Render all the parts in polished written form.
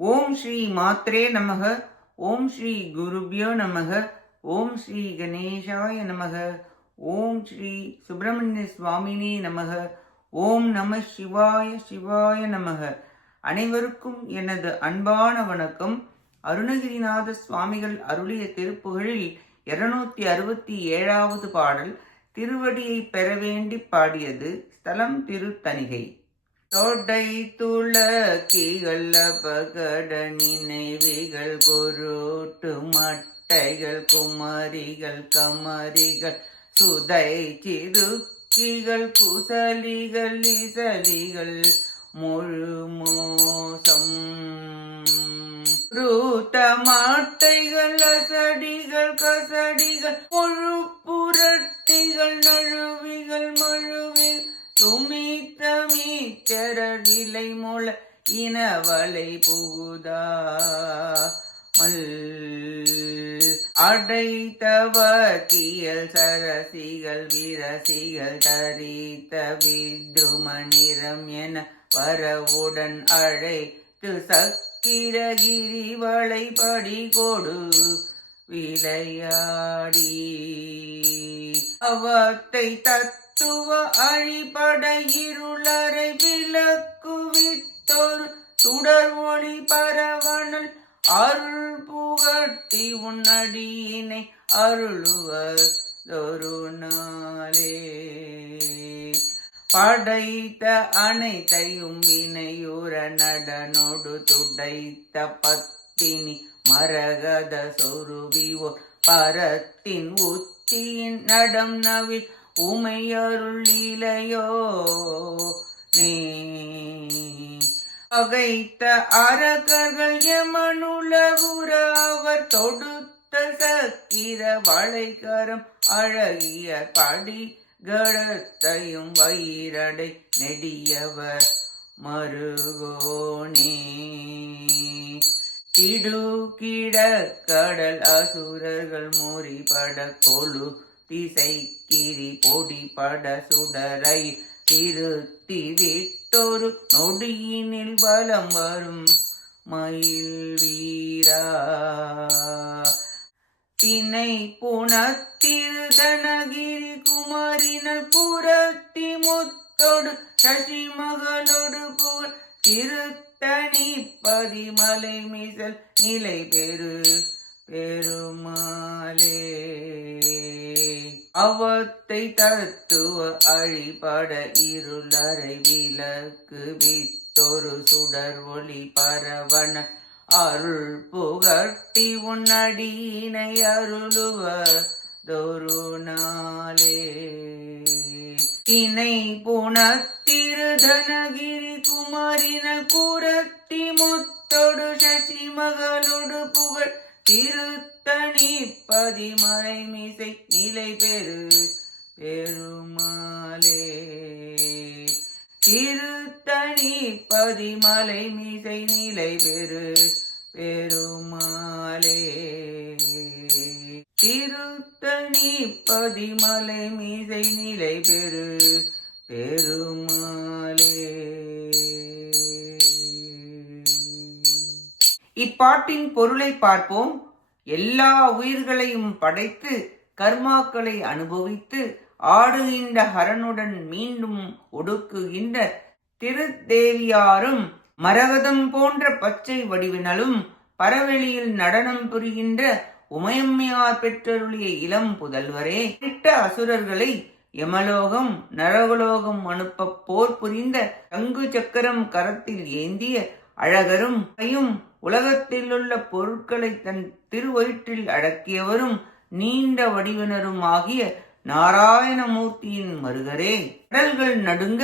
ஓம் ஸ்ரீ மாத்ரே நமக. ஓம் ஸ்ரீ குருபியோ நமக. ஓம் ஸ்ரீ கணேசாய நமக. ஓம் ஸ்ரீ சுப்பிரமணிய சுவாமினே நமக. ஓம் நம சிவாய சிவாய நமக. அனைவருக்கும் எனது அன்பான வணக்கம். அருணகிரிநாத சுவாமிகள் அருளிய திருப்புகழில் 267வது பாடல். திருவடியை பெற வேண்டி பாடியது. ஸ்தலம் திருத்தணிகை. தொடை துளக்கிகள் அபகட நினைவிகள் குருட்டு மட்டைகள் குமரிகள் கமரிகள் சுதை சிறுக்கிகள் குசலிகள் இசலிகள் முழு மோசம் ரூத்த மாட்டைகள் அசடிகள் கசடிகள் முழு புரட்டிகள் நழுவிகள் மழுவில் துமித்தமீச்சரர் விலை முள இனவளை புகுதா அடைத்தவக்கியல் சரசிகள் விரசிகள் தரித்த வித்ரும நிறம் என வரவுடன் அழைத்து சக்கிரகிரி வளைபடி கொடு விளையாடி அவத்தை தத்துவ அழிபட இருளரை விளக்குவித்தொரு சுடர் ஒளி பரவனல் அருள் புகட்டி உன்னடியினை அருளுவதொரு நாளே படைத்த அனைத்தையும் வினையுற நடனொடு துடைத்த பத்தினி மரகத சொருபிவோ பரத்தின் உச்சியின் நடம் நவில் உமையருள் இலையோ நே பகைத்த அரகர்கள் யமனுலகுற அவர் தொடுத்த சக்கிர வளைகரம் அழகிய படி கடத்தையும் வயிரடை நெடியவர் மருகோனே திடுக்கிட கடல் அசுரர்கள் முறிபட கொழு திசைக்கிரி பொடிபட சுடரை திருத்தி விட்டொரு நொடியினில் பலம் வரும் மயில் வீரா தினை புனத்திருதனகிரி குமாரினல் புரத்தி முத்தொடு சசிமகளொடு புகழ் திருத்தணி பதிமலை மிசல் நிலை பெரு பெருமாளே அவத்தை தத்துவ அழிபட இருளரை விளக்கு வித்தொரு சுடர் ஒளி பரவன அருள் புகட்டி உன்னடியினை அருளுவதொரு நாளே தினை புனத்திருதனகிரி குமாரினல் கூரத்தி முத்தொடு சசிமகளொடு புகழ் திருத்தணி பதிமலை மிசை நிலை பெரு பெருமாளே திருத்தணி பதிமலை மிசை நிலை பெரு பெருமாளே திருத்தணி பதிமலை மிசை நிலை பெரு பெருமாளே. இப்பாட்டின் பொருளை பார்ப்போம். எல்லா உயிர்களையும் படைத்து கர்மாக்களை அனுபவித்து ஆடுகின்ற ஹரனுடன் மீண்டும் ஒடுக்குகின்ற திருத்தேவியாரும் மரகதம் போன்ற பச்சை வடிவினலும் பரவெளியில் நடனம் புரிகின்ற உமையம்மையார் பெற்றருளிய இளம் புதல்வரே, இட்ட அசுரர்களை யமலோகம் நரகலோகம் அனுப்ப போர் புரிந்த சங்கு சக்கரம் கரத்தில் ஏந்திய அழகரும் உலகத்திலுள்ள பொருட்களை தன் திருவயிற்றில் அடக்கியவரும் நீண்ட வடிவினரும் ஆகிய நாராயணமூர்த்தியின் மருகரே, கடல்கள் நடுங்க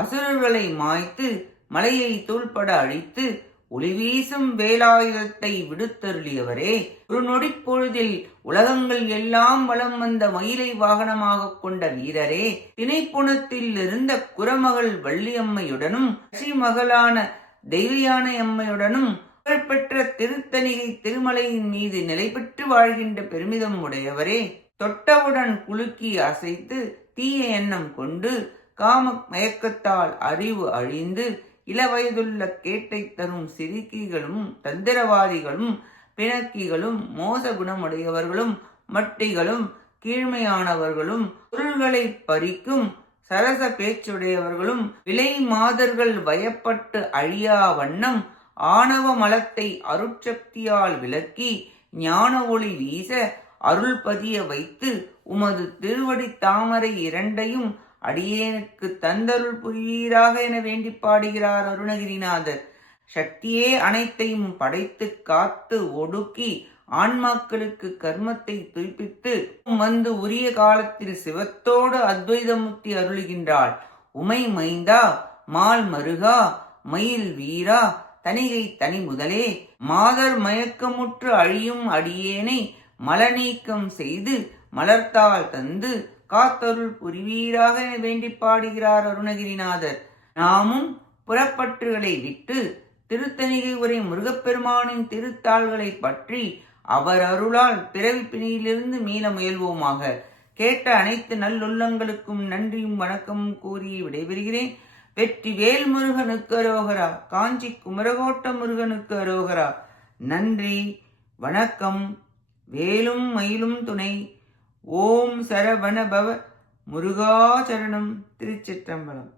அசுரர்களை மாய்த்து மலையை தூள்பட அழித்து ஒளிவீசும் வேலாயுதத்தை விடுத்தருளியவரே, ஒரு நொடிப்பொழுதில் உலகங்கள் எல்லாம் வலம் வந்த மயிலை வாகனமாக கொண்ட வீரரே, திணைப்புணத்தில் இருந்த குரமகள் வள்ளியம்மையுடனும் மகளான தெய்வயானை அம்மையுடனும் புகழ்பெற்ற திருத்தணிகை திருமலையின் மீது நிலை பெற்று வாழ்கின்ற பெருமிதம் உடையவரே, தொட்டவுடன் குலுக்கி அசைத்து தீய எண்ணம் கொண்டு காம மயக்கத்தால் அறிவு அழிந்து இளவயதுள்ள கேட்டை தரும் சிறுக்கிகளும் தந்திரவாதிகளும் பிணக்கிகளும் மோச குணமுடையவர்களும் மட்டிகளும் கீழ்மையானவர்களும் பொருள்களை பறிக்கும் சரச பேச்சுடையவர்களும் விலை மாதர்கள் வயப்பட்டு அழியா வண்ணம் ஆணவ மலத்தை அருட்சக்தியால் விலக்கி ஞான ஒளி வீச அருள் பதிய வைத்து உமது திருவடி தாமரை இரண்டையும் அடியேனுக்கு தந்தருள் புரிவீராக என வேண்டி பாடுகிறார் அருணகிரிநாதர். சக்தியே அனைத்தையும் படைத்து காத்து ஒடுக்கி ஆன்மாக்களுக்கு கர்மத்தை துய்ப்பித்து வந்து உரிய காலத்தில் சிவத்தோடு அத்வைதமுக்தி அருளுகின்றாள். உமை மைந்தா மால் மருகா மயில் வீரா தனிகை தனி முதலே மாதர் மயக்கமுற்று அழியும் அடியேனை மலநீக்கம் செய்து மலர்த்தால் தந்து காத்தருள் புரிவீராக வேண்டி பாடுகிறார் அருணகிரிநாதர். நாமும் புறப்பற்றுகளை விட்டு திருத்தணிகை உரை முருகப்பெருமானின் திருத்தாள்களை பற்றி அவர் அருளால் பிறவி பிணியிலிருந்து மீள முயல்வோமாக. கேட்ட அனைத்து நல்லுள்ளங்களுக்கும் நன்றியும் வணக்கமும் கூறி விடைபெறுகிறேன். வெற்றி வேல் முருகனுக்கு அரோகரா. காஞ்சி குமரகோட்ட முருகனுக்கு அரோகரா. நன்றி, வணக்கம். வேலும் மயிலும் துணை. ஓம் சரவண பவ முருகாச்சரணம். திருச்சிற்றம்பலம்.